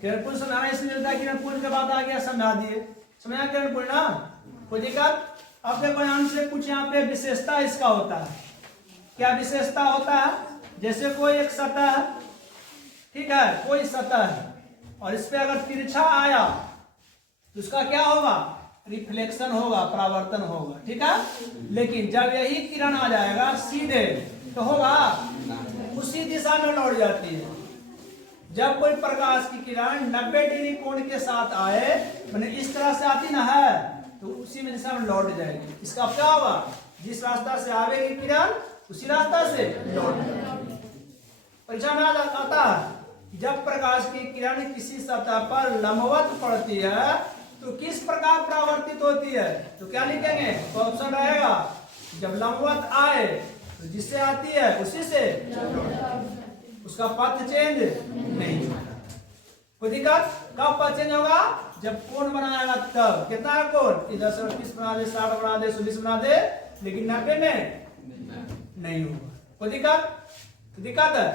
किरण पुंज समझाना इसलिए मिलता है, किरण पुंज के बाद आ गया समझा दिए। समझा किरण पुंज ना? कोई दिक्कत? अब देखो यहाँ से कुछ यहाँ पे विशेषता इसका होता है। क्या विशेषता होता है? जैसे कोई एक सतह है, ठीक है, कोई सतह है, और इस पे अगर तिरछा आया तो उसका क्या होगा? रिफ्लेक्शन होगा, परावर्तन होगा। ठीक है। लेकिन जब यही किरण आ जाएगा सीधे तो होगा, उसी दिशा में लौट जाती है। जब कोई प्रकाश की किरण 90 डिग्री कोण के साथ आए, मैंने इस तरह से आती ना है, तो उसी में दिशा में लौट जाएगी। इसका क्या होगा? जिस रास्ता से आवेगी किरण उसी रास्ता से लौट जाएगी। परीक्षा में आता है जब प्रकाश की किरण किसी सतह पर लंबवत पड़ती है तो किस प्रकार परावर्तित होती है? तो क्या लिखेंगे? तो ऑप्शन रहेगा जब लंबवत आए तो जिससे आती है उसी से, उसका पथ चेंज नहीं होगा। कोई दिक्कत? कब पथ चेंज होगा? जब कोण बनाएगा तब। कितना है कोण? इधर से 30 बना दे, 60 बना दे, 120 बना दे, लेकिन 90 में नहीं होगा। कोई दिक्कत? दिक्कत है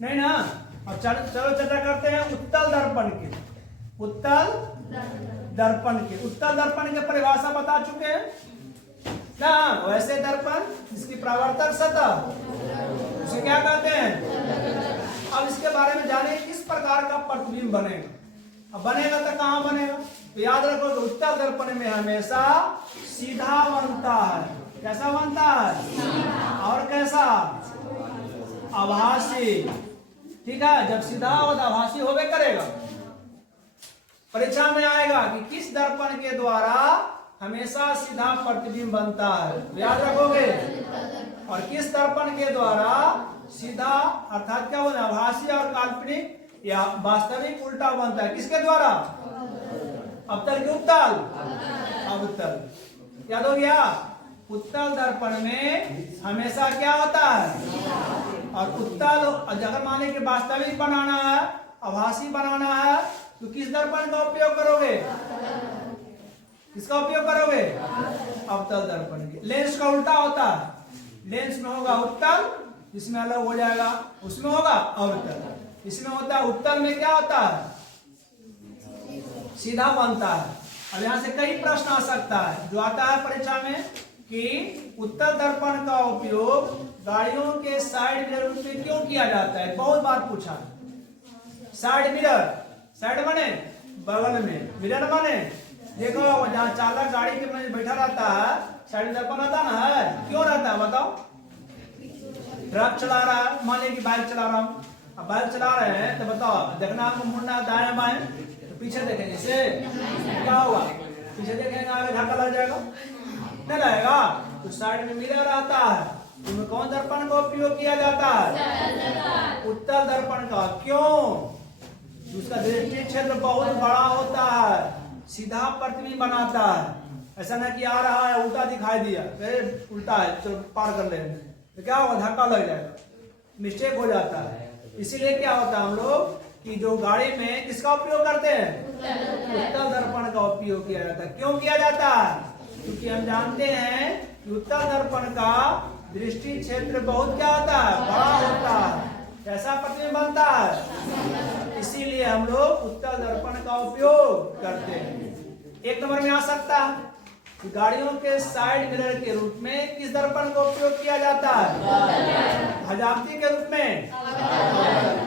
नहीं ना? अब चलो चर्चा करते हैं उत्तल दर्पण की। उत्तल दर्पण के। उत्तल दर्पण के परिभाषा बता चुके हैं ना। वैसे दर्पण जिसकी परावर्तक सतह उसे क्या कहते हैं। अब इसके बारे में जाने किस प्रकार का प्रतिबिंब बनेगा। अब बनेगा तो कहां बनेगा, तो याद रखो कि उत्तल दर्पण में हमेशा सीधा बनता है। कैसा बनता है और कैसा, आभासी। ठीक है, जब सीधा और आभासी होवे करेगा। परीक्षा में आएगा कि किस दर्पण के द्वारा हमेशा सीधा प्रतिबिंब बनता है, याद रखोगे। और किस दर्पण के द्वारा सीधा अर्थात क्या होता है, आभासी और काल्पनिक या वास्तविक उल्टा बनता है। किसके द्वारा, अवतल के उत्तल, अवतल। याद हो गया। उत्तल दर्पण में हमेशा क्या होता है, और उत्तल अगर माने कि वास्तविक बनाना है, आभासी बनाना है, तो किस दर्पण का उपयोग करोगे, किसका उपयोग करोगे, अवतल दर्पण के। लेंस का उल्टा होता है, लेंस में होगा उत्तल, इसमें अलग हो जाएगा, उसमें होगा अवतल। इसमें होता है उत्तल में क्या होता है, सीधा बनता है। अब यहां से कई प्रश्न आ सकता है, जो आता है परीक्षा में कि उत्तल दर्पण का उपयोग गाड़ियों के साइड मिरर में क्यों किया जाता है, बहुत बार पूछा। साइड मिरर, साइड माने बगल में, मिरर माने देखो जहाँ चालक गाड़ी के में बैठा रहता है, साइड दर्पण आता ना है, क्यों रहता है बताओ। ट्रक चला रहा है, मान लीजिए बाइक चला रहा हूँ, अब बाइक चला रहे हैं तो बताओ देखना आपको मुड़ना दाएं बाएं, तो पीछे देखेंगे से क्या होगा, पीछे देखेंगे आगे धक्का लग जाएगा, नहीं लगेगा। तो साइड में मिरर आता है, इसमें कौन दर्पण का उपयोग किया जाता है, उत्तल दर्पण का। क्यों, उसका दृष्टि क्षेत्र बहुत बड़ा होता है, सीधा प्रतिबिंब बनाता है। ऐसा ना कि आ रहा है उल्टा दिखाई दिया, उल्टा है तो पार कर लेंगे, तो क्या होगा, धक्का लग जाएगा, मिस्टेक हो जाता है। इसीलिए क्या होता है हम लोग कि जो गाड़ी में किसका उपयोग करते हैं, उत्तल दर्पण का उपयोग किया जाता है। क्यों किया जाता है, क्योंकि हम जानते हैं कि उत्तल दर्पण का दृष्टि क्षेत्र बहुत क्या होता है, बड़ा होता है, कैसा प्रतिबिंब बनता है, इसीलिए हम लोग उत्तल दर्पण का उपयोग करते हैं। एक नंबर में आ सकता है कि गाड़ियों के साइड मिरर के रूप में किस दर्पण का उपयोग किया जाता है, हजामती के रूप में।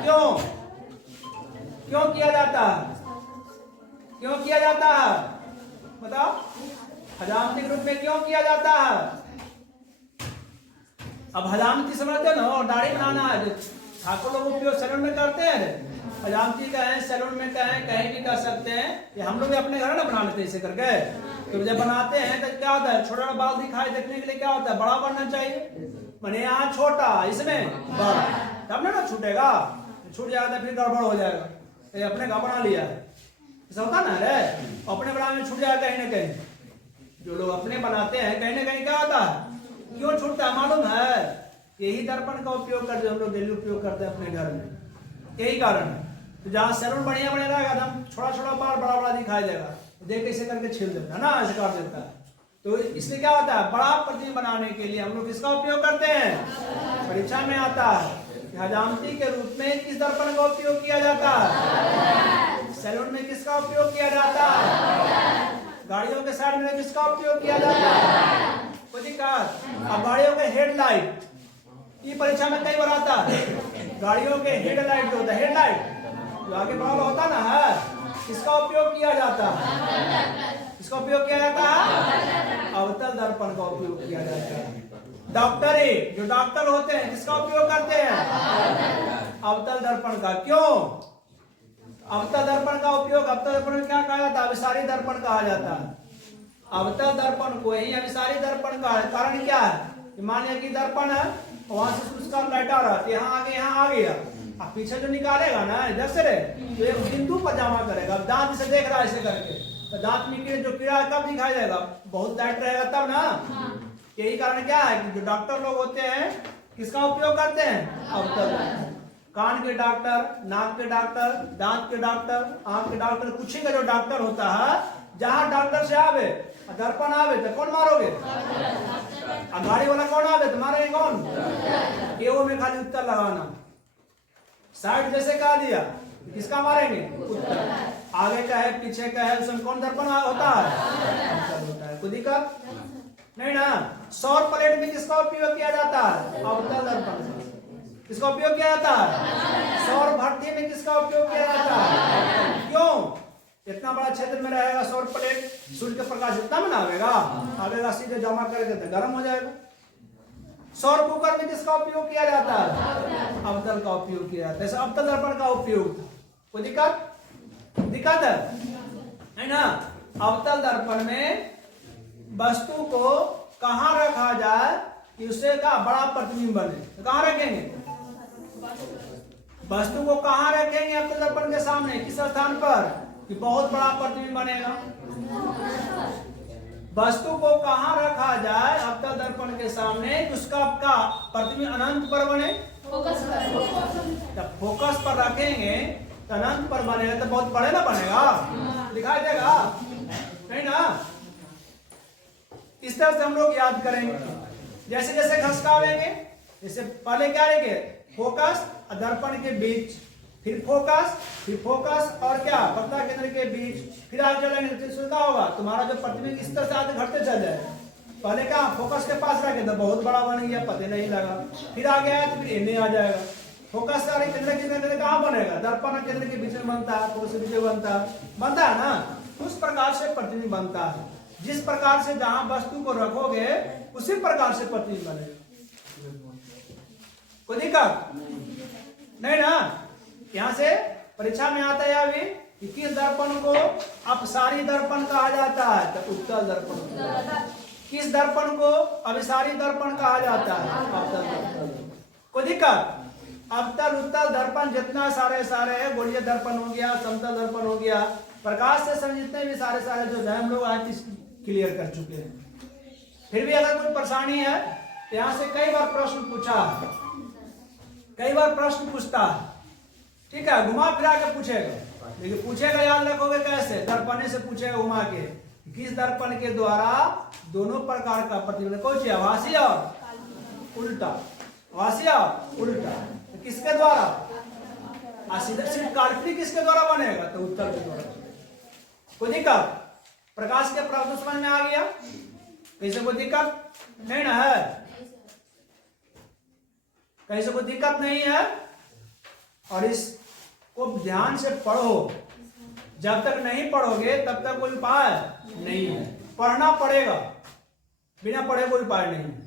क्यों, क्यों किया जाता है, क्यों किया जाता है बताओ, हजामती के रूप में क्यों किया जाता है। अब हजामती समझते हो ना, दाढ़ी बनाना है, ठाकुर लोग उपयोग सैलून में करते हैं, हजामती कहें, सैलून में कहें, कहीं भी कर सकते हैं। ये हम लोग भी अपने घर ना बना लेते हैं इसे करके। तो जब बनाते हैं तो क्या होता है, छोटा बाल दिखाई देखने के लिए क्या होता है, बड़ा बनना चाहिए, मैंने यहाँ छोटा इसमें बड़ा, तब ना छूटेगा, छूट जाएगा तो फिर गड़बड़ हो जाएगा। ये अपने का बना लिया है, ऐसा होता ना रे, अपने बनाने में छूट जाएगा कहीं ना कहीं। जो लोग अपने बनाते हैं कहीं ना कहीं क्या होता है, क्यों छूटता है मालूम है, यही दर्पण का उपयोग करते हम लोग, डेली उपयोग करते हैं अपने घर में, यही कारण है। तो जहाँ सैलून बढ़िया बढ़िया रहेगा एकदम, छोटा छोटा बाल बड़ा बड़ा दिखाई देगा, देख कैसे करके छील देता है ना, ऐसे कर देता है। तो इसलिए क्या होता है, बड़ा प्रतिबिंब बनाने के लिए हम लोग किसका उपयोग करते हैं, परीक्षा में आता है कि हजामती के रूप में किस दर्पण का उपयोग किया जाता है, सैलून में किसका उपयोग किया जाता है, गाड़ियों के साइड में किसका उपयोग किया जाता है, कोई दिक्कत। अब गाड़ियों के हेडलाइट, ये परीक्षा में कई बार आता है, गाड़ियों के हेडलाइट जो होता है, हेडलाइट जो आगे बड़ा होता है ना है, इसका उपयोग किया जाता है, इसका उपयोग किया जाता है, अवतल दर्पण का उपयोग किया जाता है। डॉक्टरी, जो डॉक्टर होते हैं किसका उपयोग करते हैं, अवतल दर्पण का। क्यों, अवतल दर्पण का उपयोग, अवतल दर्पण में क्या कहा जाता है, अभिसारी दर्पण कहा जाता है। अवतल दर्पण को ही अभिसारी दर्पण का है, कारण क्या है, मान लिया कि दर्पण है, वहां से उसका लाइट आ रहा है, यहाँ आगे, यहाँ आ गया, अब पीछे जो निकालेगा ना इधर से रे, तो एक बिंदु पर जमा करेगा। अब दांत से देख रहा है ऐसे करके, तो दांत में जो कीड़ा कब दिखाई देगा, बहुत लाइट रहेगा तब ना। यही कारण क्या है कि जो डॉक्टर लोग होते हैं किसका उपयोग करते हैं, अवतल। कान के डॉक्टर, नाक के डॉक्टर, दांत के डॉक्टर, आंख के डॉक्टर, कुछ ही का जो डॉक्टर होता है, जहां डॉक्टर से आवे दर्पण आवे तो कौन मारोगे, गाड़ी वाला कौन आवे तो मारेंगे कौन, केओ में खाली उत्तर लगाना। साइड जैसे कहा दिया किसका मारेंगे, उत्तर। आगे का है पीछे का है, उसमें कौन दर्पण होता है? अवतल होता है। कोई दिक्कत नहीं ना। सौर प्लेट में किसका उपयोग किया जाता है? अवतल दर्पण का। किसका उपयोग किया जाता है? सौर भट्ठी में किसका उपयोग किया जाता है? क्यों? इतना बड़ा क्षेत्र में रहेगा सौर प्लेट, सूर्य का प्रकाश इतना में ना आवेगा सीधे जमा करके तो गर्म हो जाएगा। सौर कुकर में किसका उपयोग किया जाता है? अवतल का उपयोग किया जाता है। ऐसे अवतल दर्पण का उपयोग था। कोई दिक्कत है ना। अवतल दर्पण में वस्तु को कहां रखा जाए कि उससे का बड़ा प्रतिबिंब बने, तो कहां रखेंगे? वस्तु को कहां रखेंगे अवतल दर्पण के सामने? किस स्थान पर कि बहुत बड़ा प्रतिबिंब बनेगा? वस्तु को कहां रखा जाए अवतल दर्पण के सामने उसका प्रतिबिंब अनंत पर बने? जब फोकस पर रखेंगे तो अनंत पर बनेगा, तो बहुत बड़े ना बनेगा, दिखाई देगा नहीं ना। इस तरह से हम लोग याद करेंगे। जैसे जैसे खसकावेंगे, जैसे पहले क्या लेंगे? फोकस और दर्पण के बीच, फिर फोकस और क्या वक्ता केंद्र के बीच, फिर आगे चलेंगे तो क्या होगा? तुम्हारा जो प्रतिबिंब इस तरह से आगे घटते चल जाएगा। पहले क्या फोकस के पास रखे तो बहुत बड़ा बन गया, पता नहीं लगा, फिर आगे आया तो फिर इन्हें आ जाएगा। फोकस सारे केंद्र के कहाँ बनेगा? दर्पण केंद्र के बीच में बनता है, फोकस के बीच में बनता है ना। उस प्रकार से प्रतिबिंब बनता है। जिस प्रकार से जहां वस्तु को रखोगे उसी प्रकार से प्रतिबिंब बनेगा। कोई दिक्कत नहीं ना। यहां से परीक्षा में आता है अभी कि किस दर्पण को अपसारी दर्पण कहा जाता है? तो उत्तल दर्पण। किस दर्पण को अभिसारी दर्पण कहा जाता है? अवतल दर्पण। कोई दिक्कत? अवतल उत्तल दर्पण जितना सारे है, गोलीय दर्पण हो गया, समतल दर्पण हो गया, प्रकाश से जितने भी सारे जो है हम लोग आज क्लियर कर चुके हैं। फिर भी अगर कोई परेशानी है तो यहाँ से कई बार प्रश्न पूछता है, ठीक है, घुमा फिरा के पूछेगा, लेकिन पूछेगा याद रखोगे कैसे? दर्पण से पूछेगा घुमा के, किस दर्पण के द्वारा दोनों प्रकार का प्रतिबिंब, कौन सी आभासी और उल्टा, आभासी और उल्टा, तो किसके द्वारा? सिर्फ काल्पनिक किसके द्वारा बनेगा? तो उत्तल के द्वारा। कोई दिक्कत? प्रकाश के प्रावधान समझ में आ गया? कैसे कोई दिक्कत नहीं ना है? कैसे कोई दिक्कत नहीं है? और इसको ध्यान से पढ़ो। जब तक नहीं पढ़ोगे तब तक कोई उपाय नहीं है। पढ़ना पड़ेगा, बिना पढ़े कोई उपाय नहीं है।